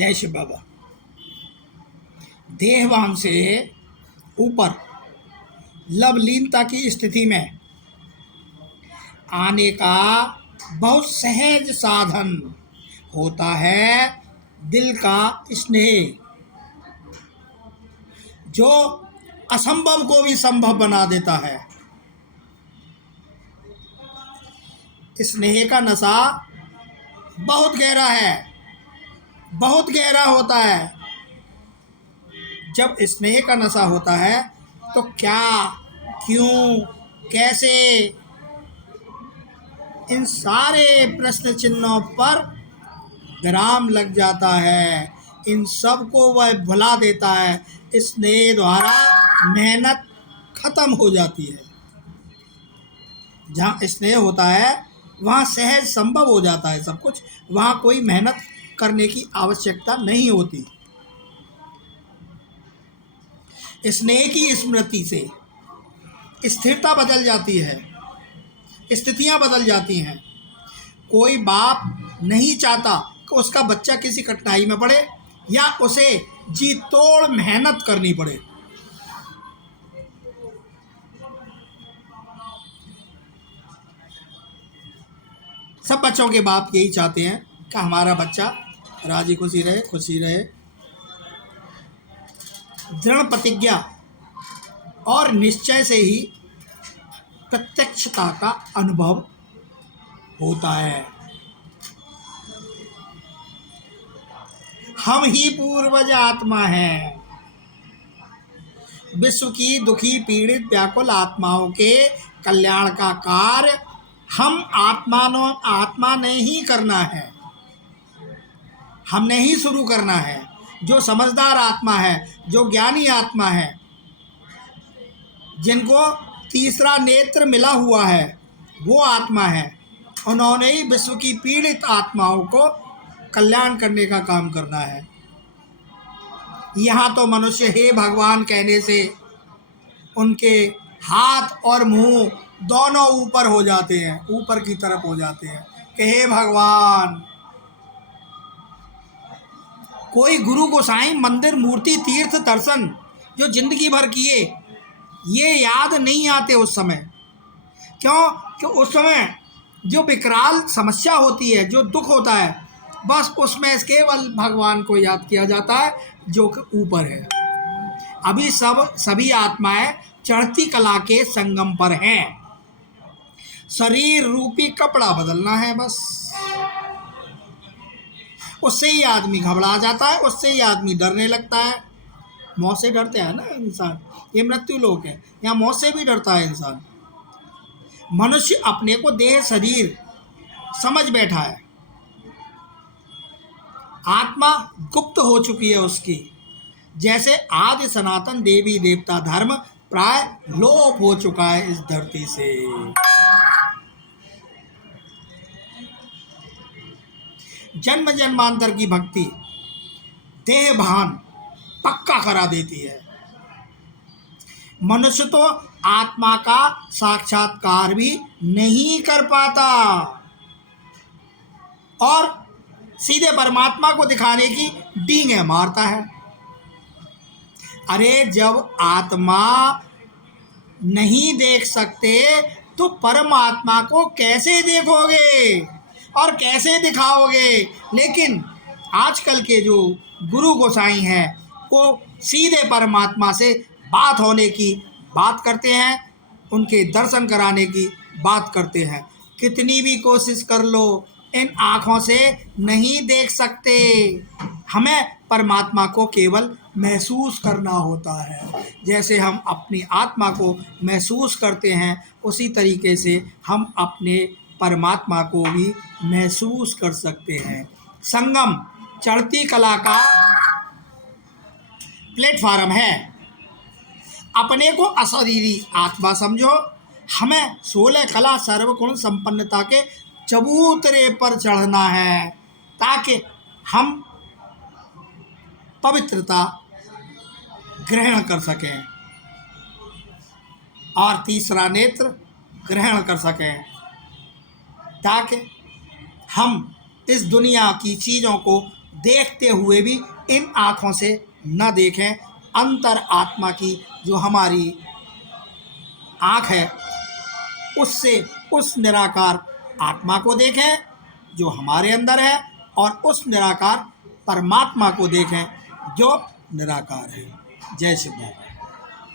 जय शिव बाबा। देहभान से ऊपर लवलीनता की स्थिति में आने का बहुत सहज साधन होता है दिल का स्नेह, जो असंभव को भी संभव बना देता है। स्नेह का नशा बहुत गहरा है, बहुत गहरा होता है। जब स्नेह का नशा होता है तो क्या, क्यों, कैसे, इन सारे प्रश्न चिन्हों पर विराम लग जाता है। इन सब को वह भुला देता है। स्नेह द्वारा मेहनत खत्म हो जाती है। जहाँ स्नेह होता है वहाँ सहज संभव हो जाता है सब कुछ। वहाँ कोई मेहनत करने की आवश्यकता नहीं होती। स्नेह की स्मृति से स्थिरता बदल जाती है, स्थितियाँ बदल जाती हैं। कोई बाप नहीं चाहता कि उसका बच्चा किसी कठिनाई में पड़े या उसे जी तोड़ मेहनत करनी पड़े। सब बच्चों के बाप यही चाहते हैं कि हमारा बच्चा राजी खुशी रहे, खुशी रहे। दृढ़ प्रतिज्ञा और निश्चय से ही प्रत्यक्षता का अनुभव होता है। हम ही पूर्वज आत्मा हैं। विश्व की दुखी पीड़ित व्याकुल आत्माओं के कल्याण का कार्य हम आत्मा ने ही करना है, हमने ही शुरू करना है। जो समझदार आत्मा है, जो ज्ञानी आत्मा है, जिनको तीसरा नेत्र मिला हुआ है, वो आत्मा है। उन्होंने ही विश्व की पीड़ित आत्माओं को कल्याण करने का काम करना है। यहाँ तो मनुष्य हे भगवान कहने से उनके हाथ और मुंह दोनों ऊपर हो जाते हैं, ऊपर की तरफ हो जाते हैं कि हे भगवान। कोई गुरु गोसाई मंदिर मूर्ति तीर्थ दर्शन जो जिंदगी भर किए, ये याद नहीं आते उस समय। क्यों? कि उस समय जो विकराल समस्या होती है, जो दुख होता है, बस उसमें केवल भगवान को याद किया जाता है जो कि ऊपर है। अभी सभी आत्माएं चढ़ती कला के संगम पर हैं। शरीर रूपी कपड़ा बदलना है बस। उससे ही आदमी घबरा जाता है, उससे ही आदमी डरने लगता है। मौत से डरते हैं ना इंसान, ये मृत्यु लोक है, यहाँ मौत से भी डरता है इंसान। मनुष्य अपने को देह शरीर समझ बैठा है। आत्मा गुप्त हो चुकी है उसकी। जैसे आदि सनातन देवी देवता धर्म प्राय लोप हो चुका है इस धरती से। जन्म जन्मांतर की भक्ति देह भान पक्का करा देती है। मनुष्य तो आत्मा का साक्षात्कार भी नहीं कर पाता और सीधे परमात्मा को दिखाने की डींगे मारता है। अरे जब आत्मा नहीं देख सकते तो परमात्मा को कैसे देखोगे और कैसे दिखाओगे? लेकिन आजकल के जो गुरु गोसाई हैं वो सीधे परमात्मा से बात होने की बात करते हैं, उनके दर्शन कराने की बात करते हैं। कितनी भी कोशिश कर लो, इन आँखों से नहीं देख सकते। हमें परमात्मा को केवल महसूस करना होता है। जैसे हम अपनी आत्मा को महसूस करते हैं, उसी तरीके से हम अपने परमात्मा को भी महसूस कर सकते हैं। संगम चढ़ती कला का प्लेटफार्म है। अपने को अशरीरी आत्मा समझो। हमें 16 कला सर्वगुण संपन्नता के चबूतरे पर चढ़ना है ताकि हम पवित्रता ग्रहण कर सकें और तीसरा नेत्र ग्रहण कर सकें, ताकि हम इस दुनिया की चीज़ों को देखते हुए भी इन आँखों से न देखें। अंतर आत्मा की जो हमारी आँख है उससे उस निराकार आत्मा को देखें जो हमारे अंदर है, और उस निराकार परमात्मा को देखें जो निराकार है। जय श्री राम।